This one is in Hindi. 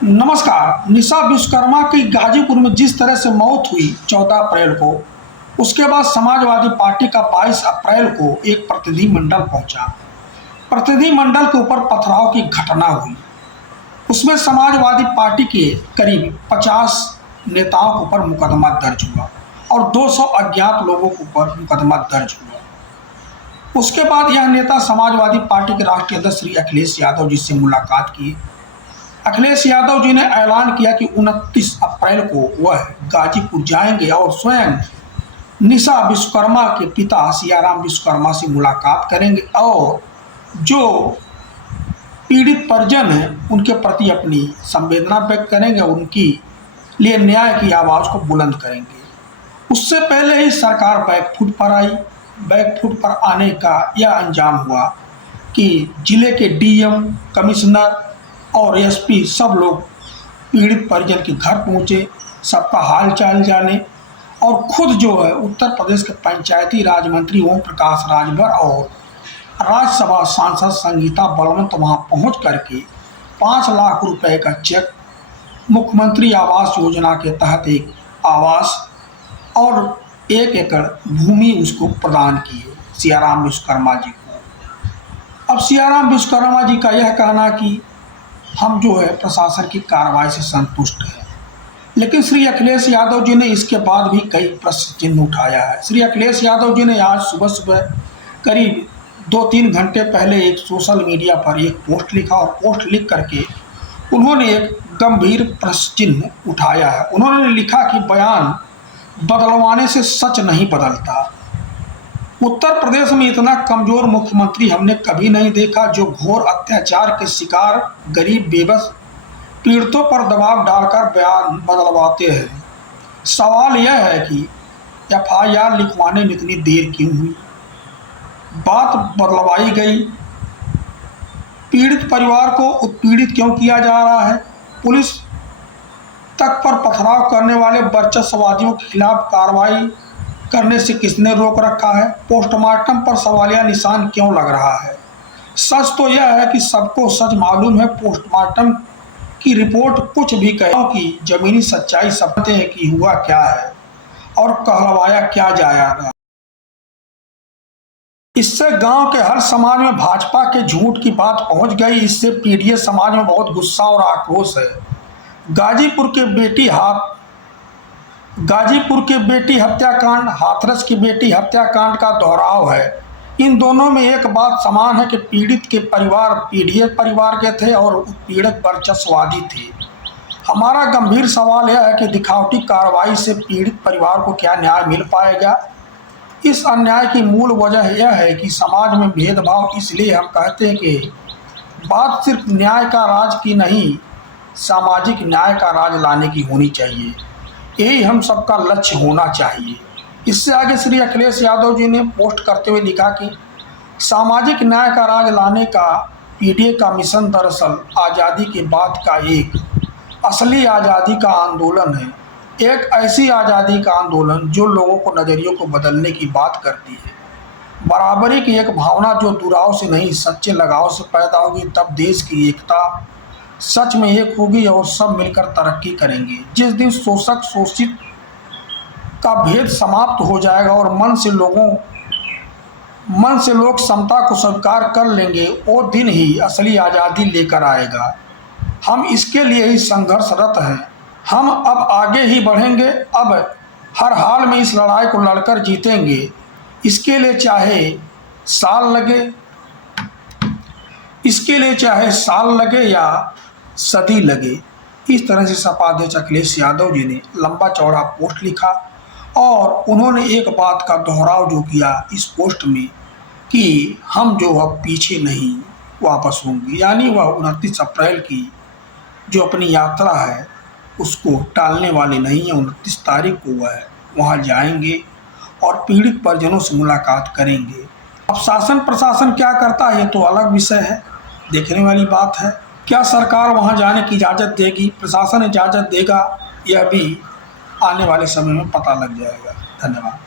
नमस्कार। निशा विश्वकर्मा की गाजीपुर में जिस तरह से मौत हुई 14 अप्रैल को, उसके बाद समाजवादी पार्टी का 22 अप्रैल को एक प्रतिनिधिमंडल पहुंचा। प्रतिनिधिमंडल के ऊपर पथराव की घटना हुई। उसमें समाजवादी पार्टी के करीब 50 नेताओं के ऊपर मुकदमा दर्ज हुआ और 200 अज्ञात लोगों के ऊपर मुकदमा दर्ज हुआ। उसके बाद यह नेता समाजवादी पार्टी के राष्ट्रीय अध्यक्ष श्री अखिलेश यादव जी से मुलाकात की। अखिलेश यादव जी ने ऐलान किया कि 29 अप्रैल को वह गाजीपुर जाएंगे और स्वयं निशा विश्वकर्मा के पिता सियाराम विश्वकर्मा से मुलाकात करेंगे और जो पीड़ित परिजन हैं उनके प्रति अपनी संवेदना व्यक्त करेंगे और उनकी लिए न्याय की आवाज़ को बुलंद करेंगे। उससे पहले ही सरकार बैकफुट पर आई। बैकफुट पर आने का यह अंजाम हुआ कि जिले के डीएम, कमिश्नर और एसपी सब लोग पीड़ित परिजन के घर पहुंचे, सबका हाल चाल जाने और खुद जो है उत्तर प्रदेश के पंचायती राज मंत्री ओम प्रकाश राजभर और राज्यसभा सांसद संगीता बलवंत वहां पहुंच करके 5 लाख रुपए का चेक मुख्यमंत्री आवास योजना के तहत एक आवास और 1 एकड़ भूमि उसको प्रदान किए सियाराम विश्वकर्मा जी को। अब सियाराम विश्वकर्मा जी का यह कहना कि हम जो है प्रशासन की कार्रवाई से संतुष्ट हैं, लेकिन श्री अखिलेश यादव जी ने इसके बाद भी कई प्रश्न चिन्ह उठाया है। श्री अखिलेश यादव जी ने आज सुबह सुबह करीब 2-3 घंटे पहले एक सोशल मीडिया पर एक पोस्ट लिखा और पोस्ट लिख करके उन्होंने एक गंभीर प्रश्न चिन्ह उठाया है। उन्होंने लिखा कि बयान बदलवाने से सच नहीं बदलता। उत्तर प्रदेश में इतना कमजोर मुख्यमंत्री हमने कभी नहीं देखा जो घोर अत्याचार के शिकार गरीब बेबस पीड़ितों पर दबाव डालकर बयान बदलवाते हैं। सवाल यह है कि एफआईआर लिखवाने में इतनी देर क्यों हुई? बात बदलवाई गई, पीड़ित परिवार को उत्पीड़ित क्यों किया जा रहा है? पुलिस तक पर पथराव करने वाले वर्चस्ववादियों के खिलाफ कार्रवाई करने से किसने रोक रखा है? पोस्टमार्टम पर सवालिया निशान क्यों लग रहा है? सच तो यह है कि सबको सच मालूम है। पोस्टमार्टम की रिपोर्ट कुछ भी कहे कि जमीनी सच्चाई समझते हैं कि हुआ क्या है और कहलवाया क्या जाया रहा। इससे गांव के हर समाज में भाजपा के झूठ की बात पहुंच गई। इससे पीड़ित समाज में बहुत गुस्सा और आक्रोश है। गाजीपुर के बेटी हत्याकांड, हाथरस की बेटी हत्याकांड का दोहराव है। इन दोनों में एक बात समान है कि पीड़ित के परिवार पीड़ित परिवार के थे और उत्पीड़क वर्चस्ववादी थे। हमारा गंभीर सवाल यह है कि दिखावटी कार्रवाई से पीड़ित परिवार को क्या न्याय मिल पाएगा? इस अन्याय की मूल वजह यह है कि समाज में भेदभाव। इसलिए हम कहते हैं कि बात सिर्फ न्याय का राज की नहीं, सामाजिक न्याय का राज लाने की होनी चाहिए। यही हम सबका लक्ष्य होना चाहिए। इससे आगे श्री अखिलेश यादव जी ने पोस्ट करते हुए लिखा कि सामाजिक न्याय का राज लाने का पीडीए का मिशन दरअसल आज़ादी के बाद का एक असली आज़ादी का आंदोलन है। एक ऐसी आज़ादी का आंदोलन जो लोगों को नज़रियों को बदलने की बात करती है। बराबरी की एक भावना जो दुराव से नहीं सच्चे लगाव से पैदा होगी, तब देश की एकता सच में एक होगी और सब मिलकर तरक्की करेंगे। जिस दिन शोषक शोषित का भेद समाप्त हो जाएगा और मन से लोग समता को स्वीकार कर लेंगे, वो दिन ही असली आज़ादी लेकर आएगा। हम इसके लिए ही संघर्षरत हैं। हम अब आगे ही बढ़ेंगे। अब हर हाल में इस लड़ाई को लड़कर जीतेंगे। इसके लिए चाहे साल लगे या सदी लगे। इस तरह से सपा अध्यक्ष अखिलेश यादव जी ने लंबा चौड़ा पोस्ट लिखा और उन्होंने एक बात का दोहराव जो किया इस पोस्ट में कि हम जो अब पीछे नहीं वापस होंगे, यानी वह 29 अप्रैल की जो अपनी यात्रा है उसको टालने वाले नहीं है। 29 तारीख को वह वहाँ जाएंगे और पीड़ित परिजनों से मुलाकात करेंगे। अब शासन प्रशासन क्या करता है ये तो अलग विषय है, देखने वाली बात है। क्या सरकार वहां जाने की इजाज़त देगी, प्रशासन इजाज़त देगा, यह भी आने वाले समय में पता लग जाएगा। धन्यवाद।